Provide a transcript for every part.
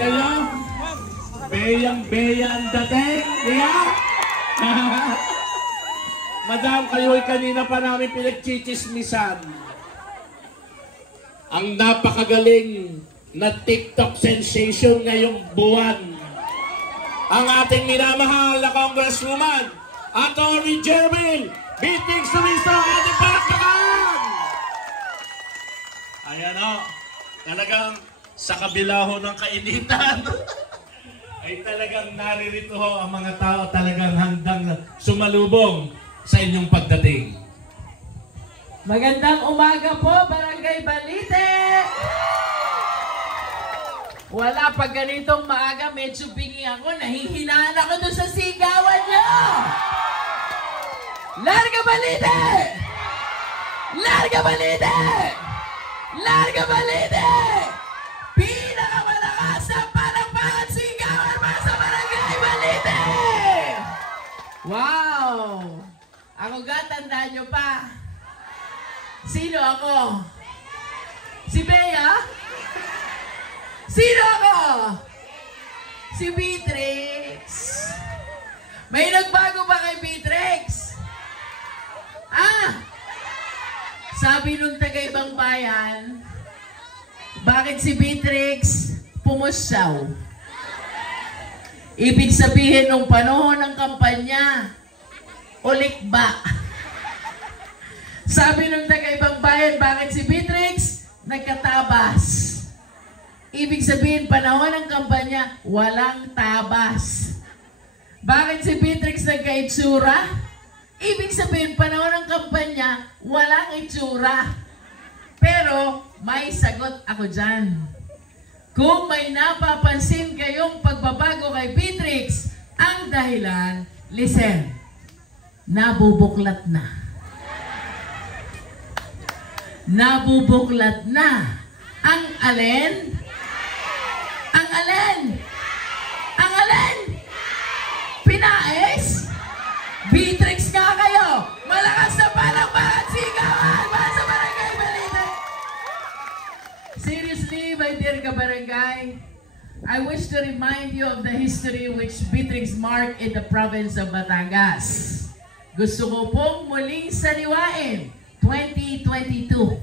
Kita nyo? Beyang-beya ang dating. Yeah? Madam, kayo'y kanina pa namin pinagchichismisan. Ang napakagaling na TikTok sensation ngayong buwan. Ang ating minamahal na Congresswoman, Atty. Jermel Beatrix Solis, ating palakpakan! Ayan o, talagang sa kabila ho ng kainitan, ay talagang naririto ho ang mga tao talagang handang sumalubong sa inyong pagdating. Magandang umaga po, Barangay Balite! Wala pa ganitong maaga, medyo bingi ako, nahihinaan ako doon sa sigawan niyo! Larga Balite! Larga Balite! Larga Balite! Pinakamalakas na palakpakan sigawan para sa Barangay Balite! Wow! Ako ga, tandaan nyo pa. Sino ako? Si Bea? Sino ako? Si Beatrix. May nagbago ba kay Beatrix? Ah! Sabi nung taga-ibang bayan, bakit si Beatrix pumusyaw? Ibig sabihin nung panahon ng kampanya, ulik ba? Sabi nung taga-ibang bayan, bakit si Beatrix nagkatabas? Ibig sabihin, panahon ng kampanya, walang tabas. Bakit si Beatrix nagka-itsura? Ibig sabihin, panahon ng kampanya, walang itsura. Pero, may sagot ako dyan. Kung may napapansin kayong pagbabago kay Beatrix, ang dahilan, listen, nabubuklat na. Nabubuklat na. Ang alin? Ang alin? Ang alin? Pinais? Beatrix nga kayo! Malakas na palakpakan sigawan para sa Barangay Balite! Seriously, my dear kabarangay, I wish to remind you of the history which Beatrix marked in the province of Batangas. Gusto ko pong muling saliwain 2022.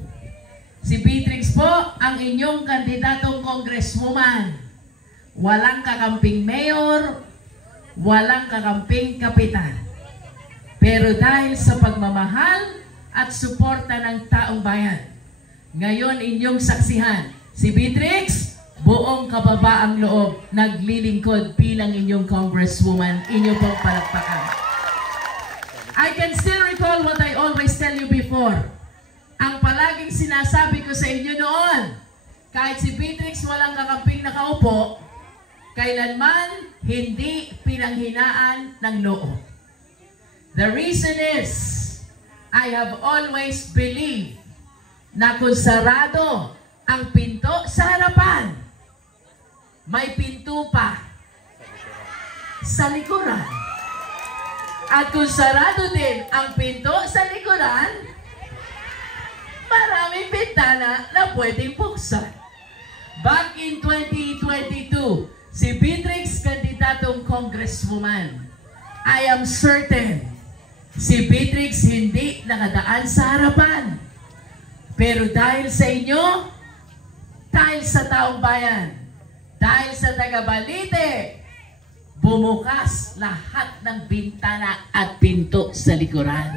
Si Beatrix po ang inyong kandidatong congresswoman. Walang kakamping mayor, walang kakamping kapitan. Pero dahil sa pagmamahal at suporta ng taong bayan, ngayon inyong saksihan, si Beatrix, buong kababaang loob, naglilingkod bilang inyong congresswoman. Inyong pong palakpakan. I can still recall what I always tell you before. Ang palaging sinasabi ko sa inyo noon, kahit si Beatrix walang kakamping nakaupo, kailanman hindi pinanghinaan ng loob. The reason is, I have always believed na kung sarado ang pinto sa harapan, may pinto pa sa likuran. At kung sarado din ang pinto sa likuran, maraming bintana na pwedeng buksan. Back in 2022, si Beatrix kandidatong congresswoman. I am certain si Beatrix hindi nakadaan sa harapan. Pero dahil sa inyo, dahil sa taong bayan, dahil sa taga Balite, bumukas lahat ng bintana at pinto sa likuran.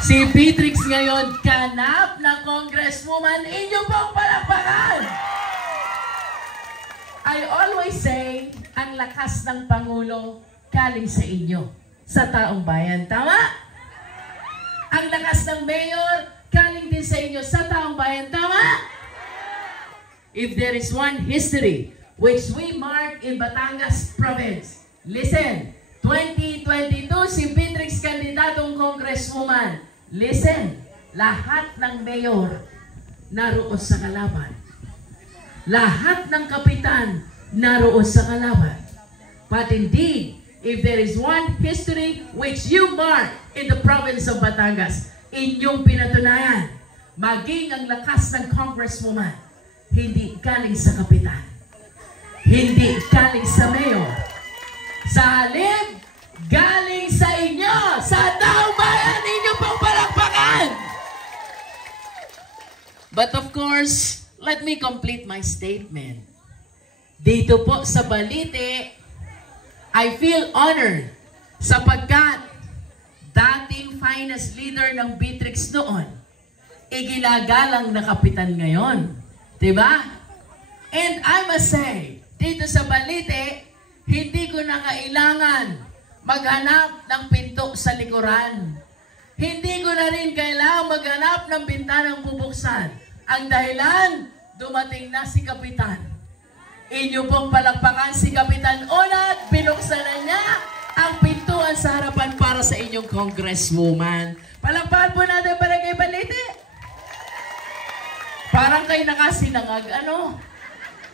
Si Beatrix ngayon, ganap na congresswoman, inyo pong palakpakan! I always say, ang lakas ng Pangulo galing sa inyo, sa taong bayan. Tama? Ang lakas ng Mayor galing din sa inyo, sa taong bayan. Tama? If there is one history which we mark in Batangas Province, listen, 2022, si Beatrix kandidatong congresswoman. Listen, lahat ng mayor naroon sa kalaban. Lahat ng kapitan naroon sa kalaban. But indeed, if there is one history which you mark in the province of Batangas, inyong pinatunayan, maging ang lakas ng congresswoman, hindi galing sa kapitan. Hindi galing sa mayor. Sa halip, galing sa inyo, sa taong bayan ninyo pong palakpakan. But of course, let me complete my statement. Dito po sa Balite, I feel honored sapagkat dating finance leader ng Beatrix noon, iginagalang na kapitan ngayon. Diba? And I must say, dito sa Balite, hindi ko na kailangan maghanap ng pinto sa likuran. Hindi ko na rin kailangan maghanap ng bintanang bubuksan. Ang dahilan, dumating na si Kapitan. Inyo pong palakpakan si Kapitan Unat, binuksan na niya ang pintuan sa harapan para sa inyong congresswoman. Palakpakan po natin para kay Balite. Parang kayo nakasinangag, ano?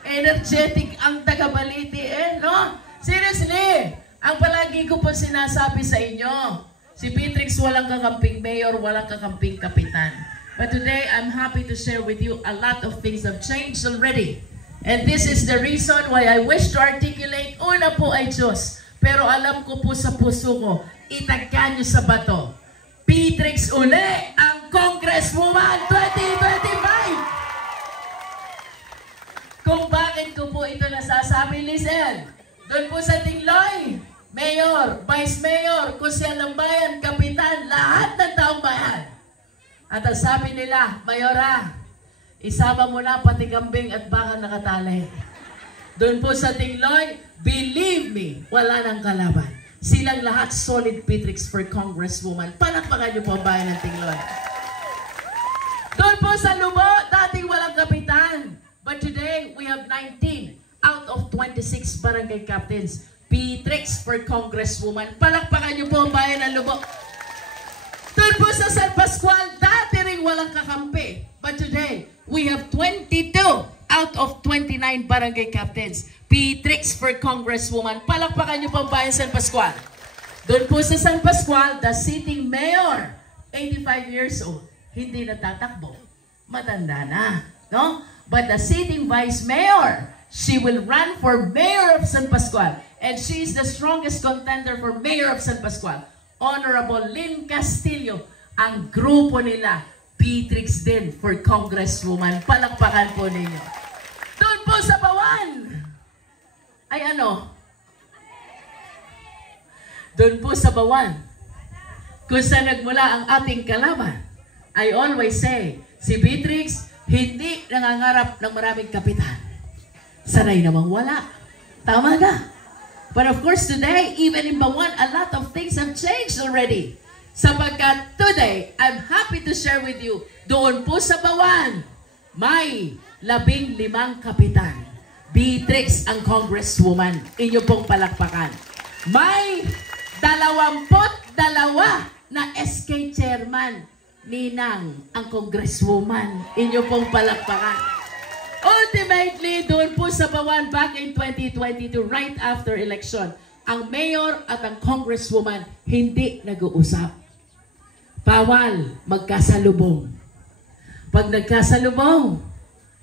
Energetic ang taga-Balite, no? Seriously, ang palagi ko po sinasabi sa inyo, si Beatrix walang kakamping mayor, walang kakamping kapitan. But today, I'm happy to share with you a lot of things have changed already. And this is the reason why I wish to articulate, una po ay Diyos. Pero alam ko po sa puso ko, itagka nyo sa bato. Beatrix uli ang Congresswoman 2025! Kung bakit ko po ito nasasabi, listen. Doon po sa Tingloy, Mayor, Vice Mayor, Kusyal ng Bayan, Kapitan, lahat ng taong bayan. At ang sabi nila, Mayora, isama mo na pati kambing at baka nakatali. Doon po sa Tingloy, believe me, wala nang kalaban. Silang lahat solid Beatrix for Congresswoman. Palakpakan niyo po ang bayan ng Tingloy. Doon po sa Lubo, dating walang kapitan. But today, we have 19 out of 26 barangay captains. Beatrix for Congresswoman. Palakpakan niyo po ang bayan ng Lubo. Doon po sa San Pascual, dati rin walang kakampi. But today, we have 22 out of 29 barangay captains. Beatrix for Congresswoman. Palakpakan niyo po ang bayan San Pascual. Doon po sa San Pascual, the sitting mayor, 85 years old, hindi natatakbo. Matanda na, no? But the sitting vice mayor, she will run for mayor of San Pascual. And she is the strongest contender for mayor of San Pascual. Honorable Lynn Castillo, ang grupo nila, Beatrix din for Congresswoman. Palakpakan po ninyo. Doon po sa Bawan, ay ano? Doon po sa Bawan, kung saan nagmula ang ating kalaban, I always say, si Beatrix, hindi nangangarap ng maraming kapitan. Sanay namang wala. Tama ka? But of course today, even in Bawan, a lot of things have changed already. Sapagkat today, I'm happy to share with you, doon po sa Bawan, may 15 kapitan. Beatrix ang Congresswoman. Inyo pong palakpakan. May 22 na SK Chairman. Ninang ang Congresswoman. Inyo pong palakpakan. Ultimately, doon po sa Bawan back in 2022, right after election, ang mayor at ang Congresswoman hindi nag-uusap. Bawal magkasalubong. Pag nagkasalubong,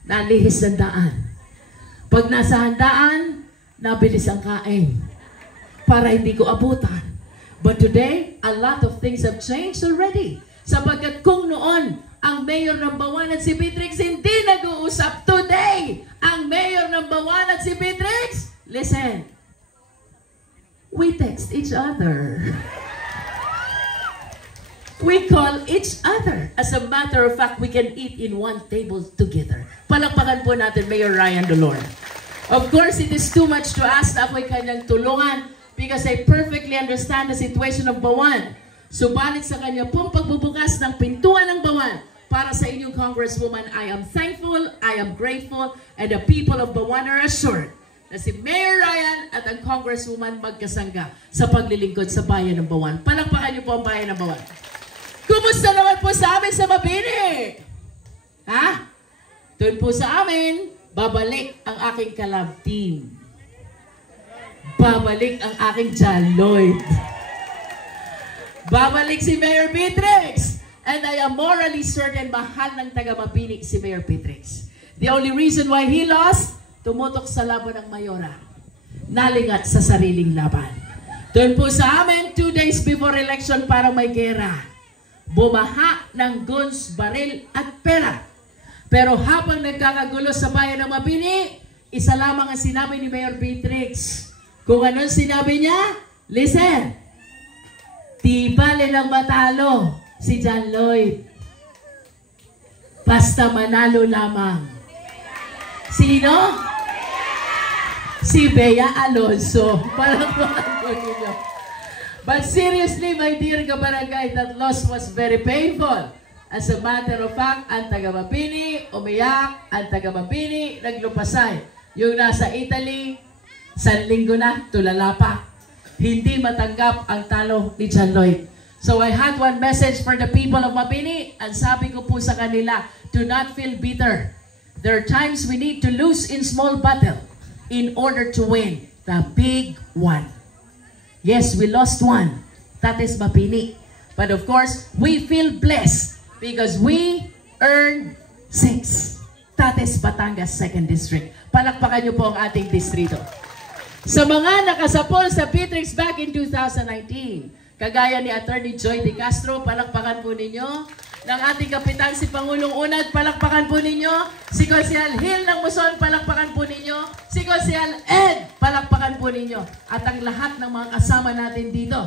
nalihis ang daan. Pag nasa handaan, nabilis ang kain para hindi ko abutan. But today, a lot of things have changed already. Sapagkat kung noon, ang mayor ng Bawan at si Beatrix hindi nag-uusap, today, ang mayor ng Bawan at si Beatrix, listen, we text each other. We call each other. As a matter of fact, we can eat in one table together. Palakpakan po natin Mayor Ryan Dolor. Of course, it is too much to ask na ako'y kanyang tulungan because I perfectly understand the situation of Bawan. Subalit sa kanya pong pagbubukas ng pintuan ng Bawan para sa inyong Congresswoman, I am thankful, I am grateful, and the people of Bawan are assured na si Mayor Ryan at ang Congresswoman magkasangga sa paglilingkod sa bayan ng Bawan. Palakpakan niyo po ang bayan ng Bawan. Kumusta naman po sa amin sa Mabini? Ha? Doon po sa amin, babalik ang aking kalab team. Babalik ang aking John Lloyd. Babalik si Mayor Beatrix. And I am morally certain mahal ng taga-Mabini si Mayor Beatrix. The only reason why he lost, tumutok sa laban ng Mayora. Nalingat sa sariling laban. Doon po sa amin, 2 days before election para may gera. Bumaha ng guns, baril at pera. Pero habang nagkakagulo sa bayan ng Mabini, isa lamang ang sinabi ni Mayor Beatrix. Kung anong sinabi niya, listen, di bale ng matalo si John Lloyd. Basta manalo lamang. Sino? Si Bea Alonso. Parang po ninyo. But seriously, my dear kabarangay, that loss was very painful. As a matter of fact, ang taga-Mabini, umiyak, ang taga-Mabini, naglupasay. Yung nasa Italy, 1 linggo na, tulala pa. Hindi matanggap ang talo ni John Lloyd. So I had one message for the people of Mabini, and sabi ko po sa kanila, do not feel bitter. There are times we need to lose in small battle in order to win the big one. Yes, we lost one. That is Mabini. But of course, we feel blessed because we earned 6. That is Batangas 2nd District. Palakpakan niyo po ang ating distrito. Sa mga nakasapol sa Beatrix back in 2019, kagaya ni Attorney Joy De Castro, palakpakan po ninyo. Ng ating kapitan si Pangulong Unad, palakpakan po ninyo. Si Consial Hill ng Muson, palakpakan po ninyo. Si Consial Ed, palakpakan po ninyo. At ang lahat ng mga kasama natin dito,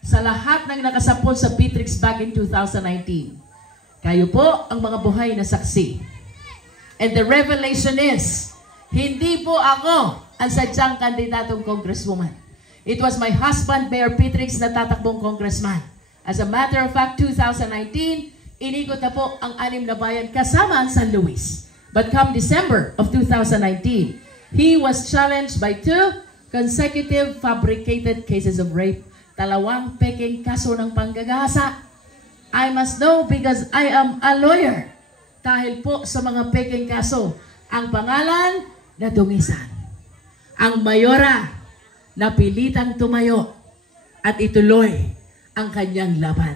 sa lahat ng nakasapol sa Beatrix back in 2019, kayo po ang mga buhay na saksi. And the revelation is, hindi po ako ang sadyang kandidatong congresswoman. It was my husband, Mayor Beatrix, na tatakbong congressman. As a matter of fact, 2019, inikot na po ang 6 na bayan kasama ang San Luis. But come December of 2019, he was challenged by 2 consecutive fabricated cases of rape. 2 peking kaso ng panggagahasa. I must know because I am a lawyer. Dahil po sa mga peking kaso, ang pangalan na dungisan. Ang Mayora napilitang tumayo at ituloy ang kanyang laban.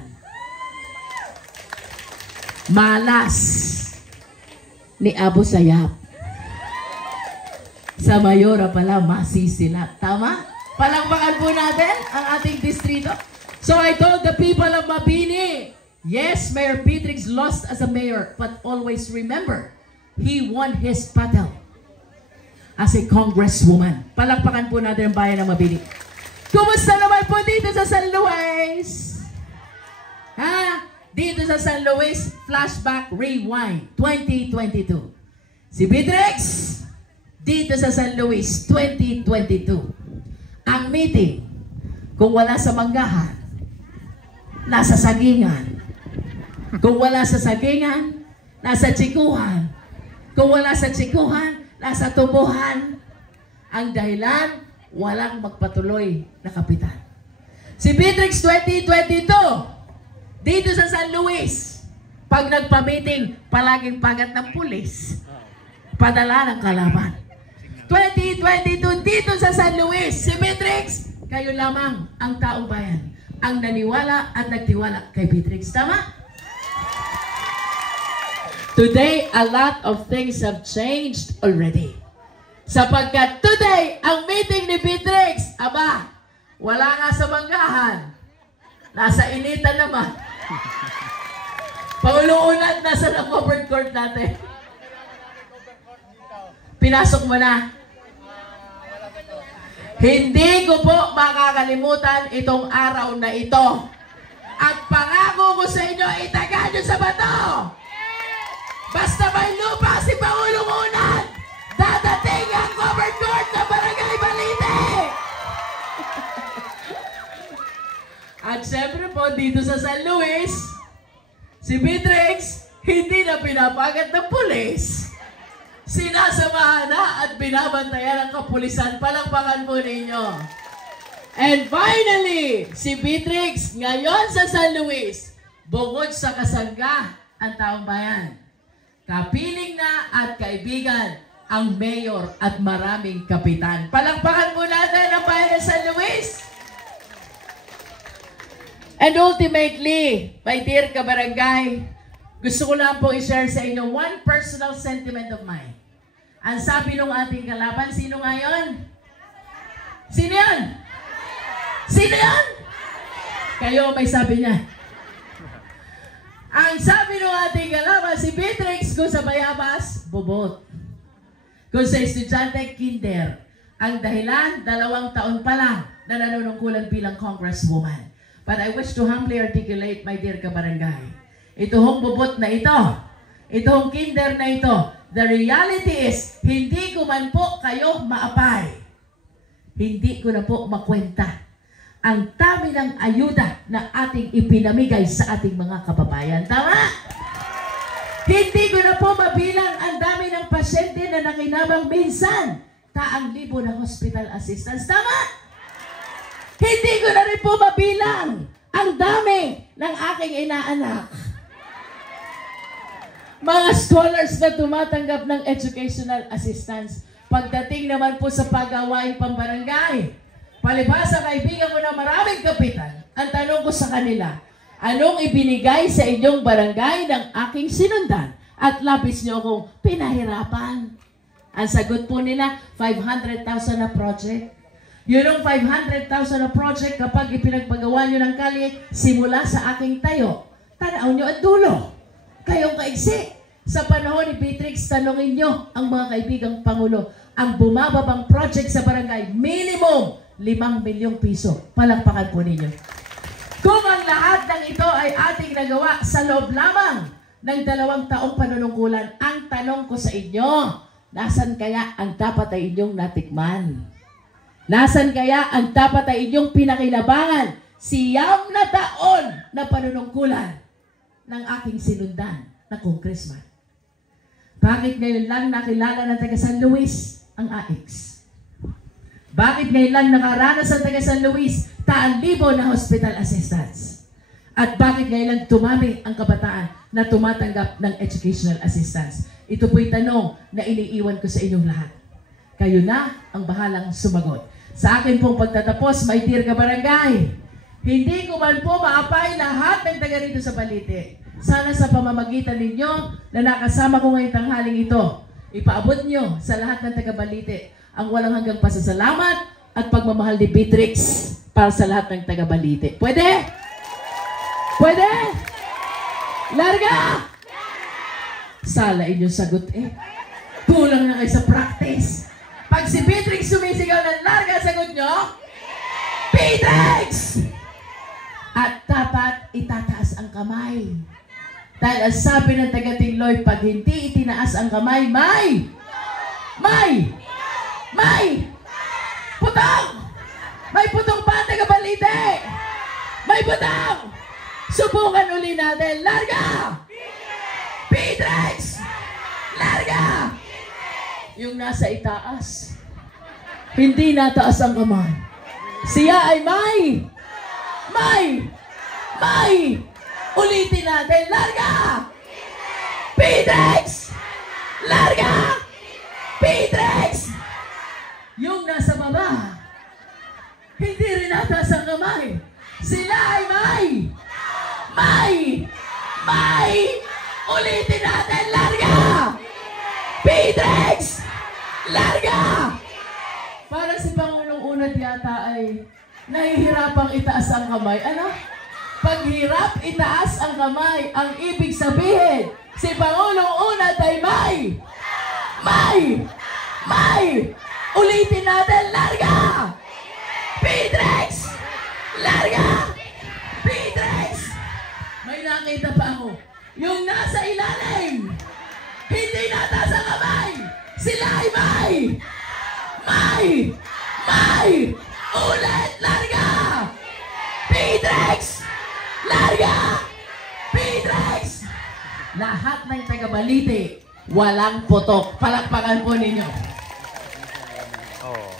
Malas ni Abu Sayyaf. Sa Mayora pala masisilat. Tama? Palakpakan po natin ang ating distrito. So I told the people of Mabini, yes, Mayor Beatrix lost as a mayor, but always remember, he won his battle as a congresswoman. Palakpakan po natin ang bayan ng Mabini. Kumusta naman po dito sa San Luis? Ha? Dito sa San Luis, flashback, rewind, 2022. Si Beatrix, dito sa San Luis, 2022. Ang meeting, kung wala sa Manggahan, nasa Sagingan. Kung wala sa Sagingan, nasa Chikuhan. Kung wala sa Chikuhan, nasa Tubuhan. Ang dahilan, walang magpatuloy na kapitan. Si Beatrix 2022, dito sa San Luis, pag nagpa-meeting, palaging pagat ng pulis. Padala ng kalaban. 2022, dito sa San Luis, si Beatrix, kayo lamang ang taong bayan, ang naniwala at nagtiwala kay Beatrix. Tama? Today, a lot of things have changed already. Sapagkat today, ang meeting ni Beatrix, aba, wala nga sa Manggahan. Nasa initan naman. Pauluunat na sa covered court natin. Pinasok mo na. Hindi ko po makakalimutan itong araw na ito. At pangako ko sa inyo, itaga nyo sa bato. Basta may lupa si Pangulong Unad, dadating ang covered court na Barangay Balite. At syempre po, dito sa San Luis, si Beatrix, hindi na pinapagat ng pulis. Sinasamahan na at binabantayan ng kapulisan. Palakpakan po ninyo. And finally, si Beatrix, ngayon sa San Luis, bukod sa kasangga ang taong bayan, kapiling na at kaibigan ang mayor at maraming kapitan. Palakpakan po natin ang bayan ng San Luis. And ultimately, my dear kabarangay, Gusto ko lang po i-share sa inyo one personal sentiment of mine. Ang sabi ng ating kalaban, sino nga yun? Sino yan? Sino yan? Kayo may sabi niya. Ang sabi ng ating kalaban, si Beatrix, kung sa bayabas, bobot. Kung sa estudyante, kinder. Ang dahilan, 2 taon pa lang na nanunungkulan bilang congresswoman. But I wish to humbly articulate, my dear kabarangay, ito hong bobot na ito, ito hong kinder na ito, the reality is, hindi ko man po kayo maapay. Hindi ko na po makwenta ang dami ng ayuda na ating ipinamigay sa ating mga kababayan. Tama? Hindi ko na po mabilang ang dami ng pasyente na nakinabang minsan. Taang libo ng hospital assistance. Tama? Hindi ko na rin po mabilang ang dami ng aking inaanak. Mga scholars na tumatanggap ng educational assistance. Pagdating naman po sa pagawaing pambarangay, palibhasa kaibigan ko na maraming kapitan, ang tanong ko sa kanila, anong ibinigay sa inyong barangay ng aking sinundan at labis niyo akong pinahirapan? Ang sagot po nila, 500,000 na project. Yun 500,000 na project kapag ipinagpagawa nyo ng kalye, simula sa aking tayo, tanaw nyo at dulo. Kayong kaigsi. Sa panahon ni Beatrix, tanongin nyo ang mga kaibigang Pangulo, ang bumababang project sa barangay, minimum 5 milyong piso. Palakpakan po ninyo. Kung ang lahat ng ito ay ating nagawa sa loob lamang ng 2 taong panunungkulan, ang tanong ko sa inyo, nasan kaya ang dapat ay inyong natikman? Nasan kaya ang dapat ay inyong pinakilabangan? 9 na taon na panunungkulan ng aking sinundan na congressman. Bakit ngayon lang nakilala ng taga San Luis ang AIX? Bakit ngayon lang nakaranas ang taga San Luis taang libo na hospital assistance? At bakit ngayon lang tumami ang kabataan na tumatanggap ng educational assistance? Ito po'y tanong na iniiwan ko sa inyong lahat. Kayo na ang bahalang sumagot. Sa akin pong pagtatapos, my dear kabarangay, hindi ko man po maapay lahat ng taga rito sa Balite. Sana sa pamamagitan ninyo na nakasama ko ngayong tanghaling ito, ipaabot nyo sa lahat ng taga Balite ang walang hanggang pasasalamat at pagmamahal ni Beatrix para sa lahat ng taga Balite. Pwede? Pwede? Larga! Sala inyong sagot eh. Kulang na kayo sa practice. Pag si Beatrix sumisigaw ng larga, sagot nyo? Beatrix! At dapat itataas ang kamay. Dahil ang sabi ng taga-Tingloy, pag hindi itinaas ang kamay, may putong! May putong pa, taga-Balite! May putong! Subukan uli natin. Larga! Beatrix! Larga! Yung nasa itaas. Hindi nataas ang kamay. Siya ay may! Ulitin natin. Larga! Beatrix! Larga! Beatrix! Yung nasa baba, hindi rin nataas ang kamay. Sila ay may! Ulitin natin. Larga! Beatrix! Larga! Para si Pangulong Unat yata ay nahihirapang itaas ang kamay. Ano? Paghirap, itaas ang kamay. Ang ibig sabihin, si Pangulong Unat ay may! Ulitin natin. Larga! Beatrix! Larga! Beatrix! May nakita pa ako. Yung nasa ilalim, hindi nataas ang kamay. Sila ay may! Ulit! Larga! Beatrix! Larga! Beatrix! Lahat ng taga-Balite, walang putok. Palakpakan po ninyo.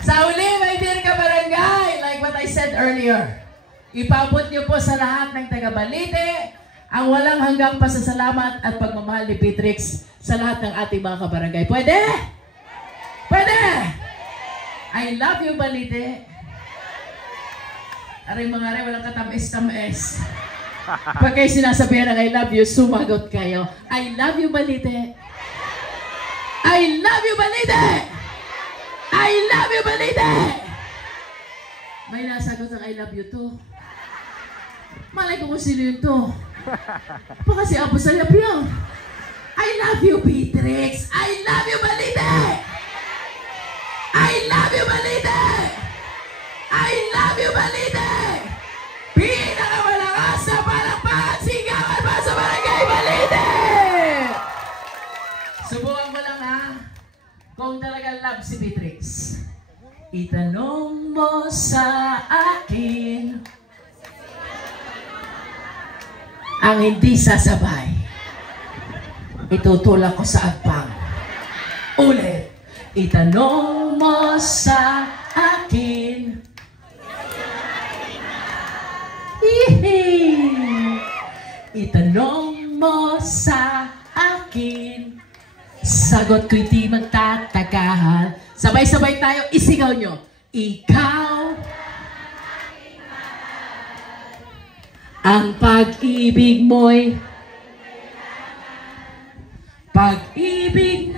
Sa uli, my dear kabarangay, like what I said earlier, ipabot niyo po sa lahat ng taga-Balite ang walang hanggang pasasalamat at pagmamahal ni Beatrix sa lahat ng ating mga kabarangay. Pwede? Pwede! I love you, Balite. Aring mga walang katamis-tamis. Pag kayo sinasabihan ng I love you, sumagot kayo. I love you, Balite. I love you, Balite. I love you, Balite. May nasagot ng I love you to. Malay ko kung sino yun to. Baka si Apo Sayap yun. I love you, Beatrix. I love you, Balite. I love you, Balite. I love you, Balite. Pinakamalakas na palakpakan, sigawan pa sa Barangay Balite. Subukan ko lang ha, kung talagang love si Beatrix. Itanong mo sa akin ang hindi sasabay. Itutulak ko sa agpang. Ulit. Itanong mo sa akin. Itanong mo sa akin. Sagot ko'y di magtatagahan. Sabay-sabay tayo, isigaw nyo. Ikaw ang pag-ibig mo'y pag-ibig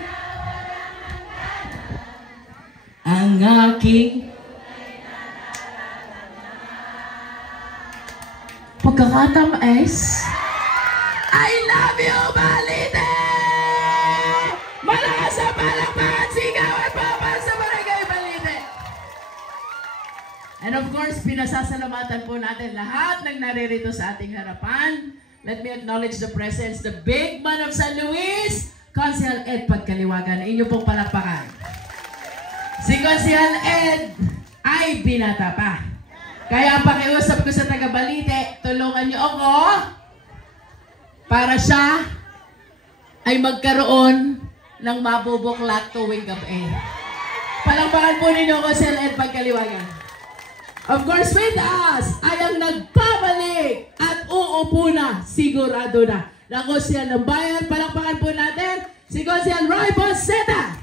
ang aking pagkakatamis. I love you, Balite! Malakas sa palakpakan, sigawan pa sa Barangay Balite! And of course, pinasasalamatan po natin lahat ng naririto sa ating harapan. Let me acknowledge the presence, the big man of San Luis, Consihal Ed Pagkaliwagan. Inyo pong palakpakan. Si Consihal Ed ay binata pa. Kaya pakiusap ko sa taga Balite, tulungan niyo ako para siya ay magkaroon ng mabubuklat tuwing gabi. Palakpakan po ninyo Consihal Ed Pagkaliwagan. Of course, with us ay ang nagpabalik at uupo na, sigurado na Consihal ng Bayan. Palakpakan po natin si Consihal Roy Bonseta.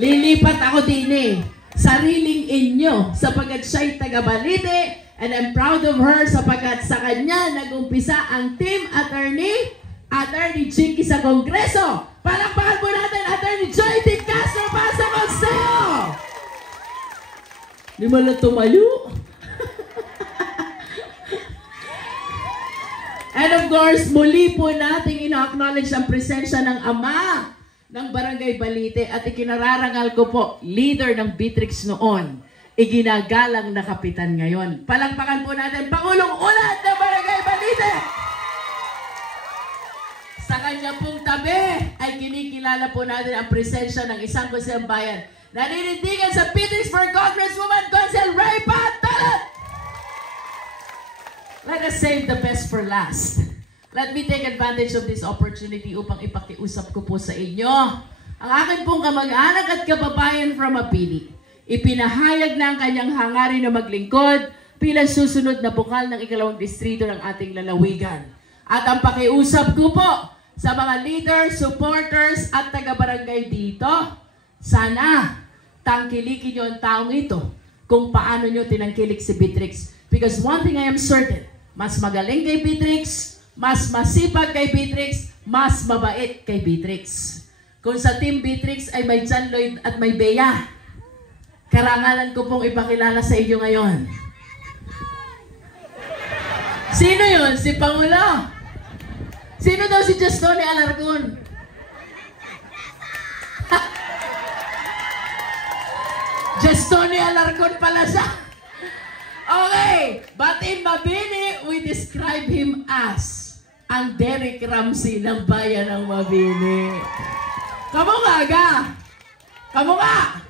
Lilipat ako din sariling inyo sapagkat siya'y taga Balite, and I'm proud of her sapagkat sa kanya nag-umpisa ang team Attorney Jinky sa Kongreso. Palakpakan po natin Attorney Joy T. Castro para sa Consejo. Di mo na tumayo. And of course, muli po nating ina-acknowledge ang presensya ng Ama ng Barangay Balite at ikinararangal ko po, leader ng Beatrix noon, iginagalang na kapitan ngayon. Palakpakan po natin, Pangulong Ulat ng Barangay Balite! Sa kanya pong tabi ay kinikilala po natin ang presensya ng isang Consihal Bayan. Naninindigan sa Beatrix for Congresswoman Consihal Ray Pantalan! Let us save the best for last. Let me take advantage of this opportunity upang ipakiusap ko po sa inyo. Ang akin pong kamag-anak at kababayan from Mapili, ipinahayag na ang kanyang hangarin na maglingkod bilang susunod na bukal ng ikalawang distrito ng ating lalawigan. At ang pakiusap ko po sa mga leaders, supporters at taga-barangay dito, sana tangkilikin nyo ang taong ito kung paano nyo tinangkilik si Beatrix. Because one thing I am certain, mas magaling kay Beatrix, mas masipag kay Beatrix, mas mabait kay Beatrix. Kung sa Team Beatrix ay may John Lloyd at may Bea, karangalan ko pong ipakilala sa inyo ngayon. Sino yun? Si Pangulo? Sino daw si Justone Alarcon? Justone Alarcon pala siya. Okay, but in Mabini, we describe him as ang Derek Ramsey ng bayan ng Mabini. Kamukha ka? Kamukha?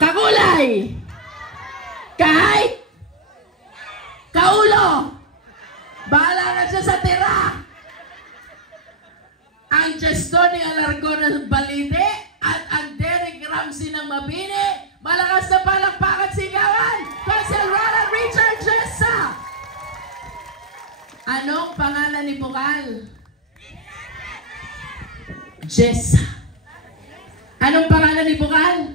Kakulay? Kahit? Kaulo? Bahala na siya sa tira. Ang Justone Alarcon ng Balite at ang Derek Ramsey ng Mabini, malakas na palakpakan sigawan! Consihal Ronald Richard Jessa! Anong pangalan ni Bukal? Jessa. Anong pangalan ni Bukal?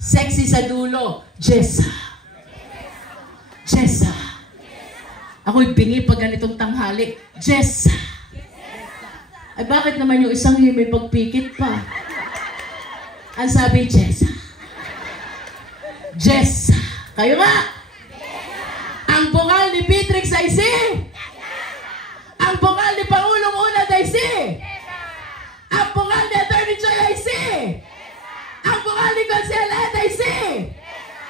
Sexy sa dulo. Jessa. Jessa. Ako'y bingi pag ganitong tanghali. Jessa. Ay bakit naman yung isang may pagpikit pa? Ang sabi, Jessa. Jessa. Kayo nga. Ang bukal ni Beatrix ay si? Ang bukal ni Pangulong Unad ay si? Ang bukal ni Atty. Joy ay si? Ang bukal ni Consuelette ay si?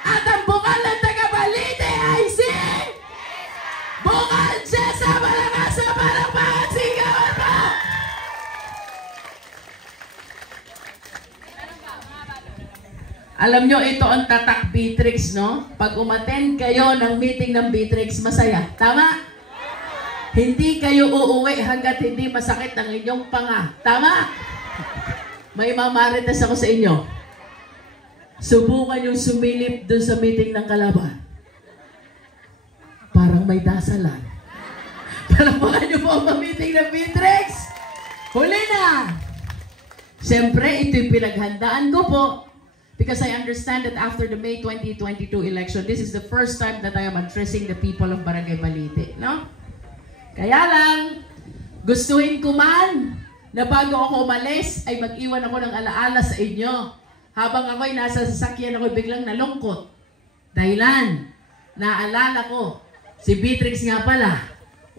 At ang bukal ng taga-Balite ay si? Bukal Jessa, malakas na palakpakan, sigawan mo! Alam nyo, ito ang tatak Beatrix, no? Pag umattend kayo ng meeting ng Beatrix, masaya. Tama? Hindi kayo uuwi hanggat hindi masakit ang inyong panga. Tama? May mamarites ako sa inyo. Subukan yung sumilip dun sa meeting ng kalaban. Parang may dasalan. Palapakan nyo po ang meeting ng Beatrix. Huli na! Siyempre, ito'y pinaghandaan ko po. Because I understand that after the May 2022 election, this is the first time that I am addressing the people of Barangay Balite. No? Kaya lang, gustuhin ko man na bago ako umalis, ay mag-iwan ako ng alaala sa inyo. Habang ako'y nasa sasakyan, ako'y biglang nalungkot. Dahilan, naalala ko, si Beatrix nga pala,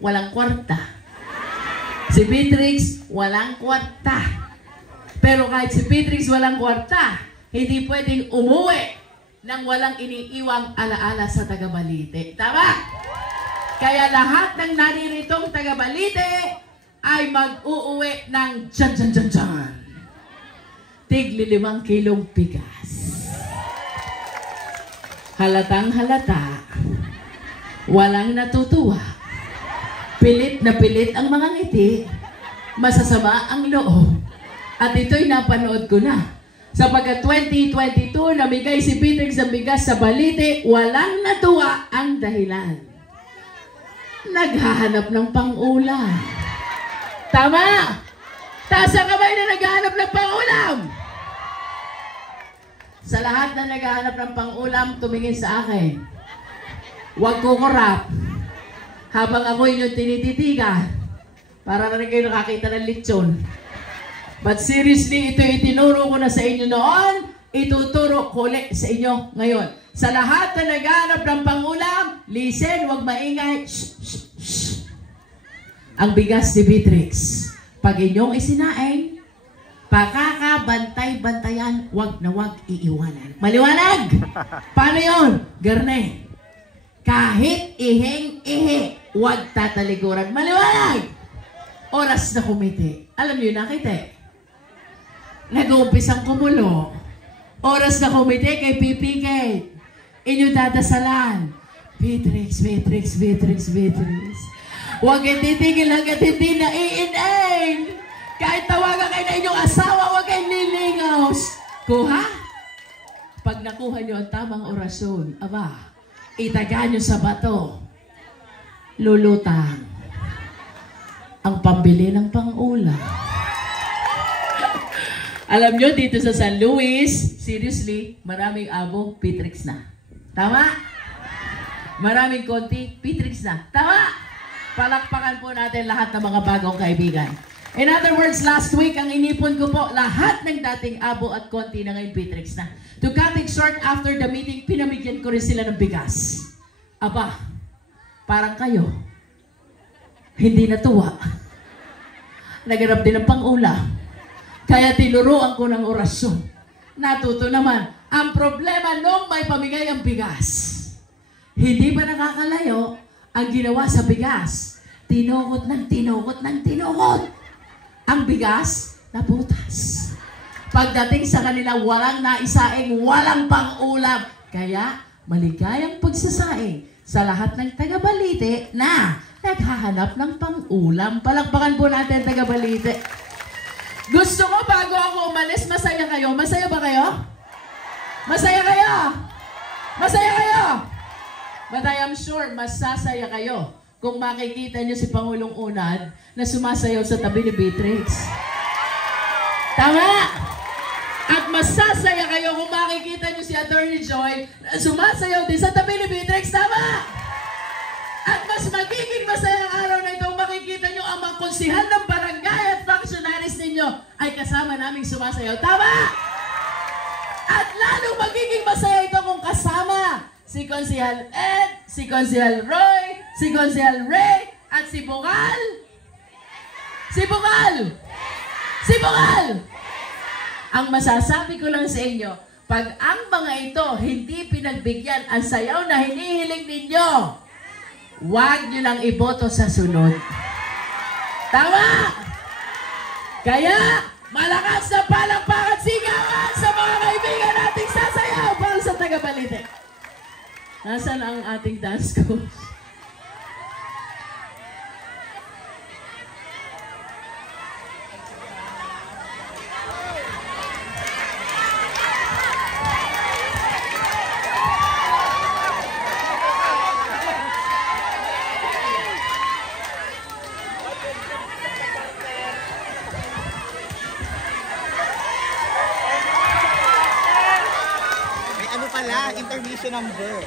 walang kwarta. Si Beatrix, walang kwarta. Pero kahit si Beatrix walang kwarta, hindi pwedeng umuwi nang walang iniiwang alaala sa taga-Balite. Tama? Kaya lahat ng naniritong taga-Balite ay mag-uuwi ng dyan. Tigli 5 kilong bigas. Halatang halata. Walang natutuwa. Pilit na pilit ang mga ngiti. Masasama ang loob. At ito'y napanood ko na. Sapagkat 2022, namigay si Beatrix ng bigas sa Balite, walang natuwa ang dahilan. Naghahanap ng pang-ulam. Tama! Taas ang kamay na naghahanap ng pang-ulam! Sa lahat na naghahanap ng pang-ulam, tumingin sa akin. Huwag kukurap. Habang ako inyong tinititigan, para na rin kayo nakakita ng lechon. But seriously, ito itinuro ko na sa inyo noon, ituturo ko ulit sa inyo ngayon. Sa lahat na naghanap ng pangulam, listen, huwag maingay. Shh, shh, shh. Ang bigas ni Beatrix, pag inyong isinaing, pakakabantay-bantayan, huwag na huwag iiwanan. Maliwanag! Paano yun? Garne. Kahit ihing-ihi, huwag tatalikuran. Maliwanag! Oras na kumiti. Alam niyo na kita. Nag-uumpisang kumulo. Oras na kumiti kay pipikit. Inyo dadasalan. Beatrix, Beatrix, Beatrix, Beatrix. Huwag titigil hanggat hindi naiineng. Kahit tawagan kayo na inyong asawa, huwag kayong lilingaw. Kuha? Pag nakuha niyo ang tamang orasyon, aba, itaga niyo sa bato. Lulutang ang pambili ng pang-ulam. Alam nyo, dito sa San Luis, seriously, maraming abo, Beatrix na. Tama? Maraming konti, Beatrix na. Tama? Palakpakan po natin lahat ng mga bagong kaibigan. In other words, last week, ang inipon ko po, lahat ng dating abo at konti na ngayon Beatrix na. To cut it short, after the meeting, pinamigyan ko rin sila ng bigas. Aba, parang kayo, hindi natuwa. Naganap din ng pang-ulam. Kaya tinuruan ko ng orasyon. Natuto naman. Ang problema nung may pamigay ang bigas, hindi ba nakakalayo ang ginawa sa bigas? Tinukot ng tinukot ng tinukot. Ang bigas, nabutas. Pagdating sa kanila, walang naisaing, walang pang-ulam. Kaya, maligayang pagsasaing sa lahat ng taga-Balite na naghahanap ng pang-ulam. Palakpakan po natin taga-Balite. Gusto ko bago ako umalis, masaya kayo. Masaya ba kayo? Masaya kayo? Masaya kayo? But I am sure, masasaya kayo kung makikita niyo si Pangulong Unad na sumasayaw sa tabi ni Beatrix. Tama? At masasaya kayo kung makikita niyo si Atty. Joy na sumasayaw din sa tabi ni Beatrix. Tama? magiging masayang araw na ito, makikita nyo ang mga konsihal ng barangay at functionaries ninyo ay kasama naming sumasayaw. Tama! At lalong magiging masaya ito kung kasama si Konsihal Ed, si Konsihal Roy, si Konsihal Ray, at si Bungal. Si Bungal! Si Bungal! Ang masasabi ko lang sa inyo, pag ang mga ito hindi pinagbigyan ang sayaw na hinihiling ninyo, huwag nyo lang iboto sa sunod. Tama! Kaya, malakas na palakpakan sigawan sa mga kaibigan nating sasayaw para sa taga-Balite. Nasaan ang ating dance coach? Intermission number.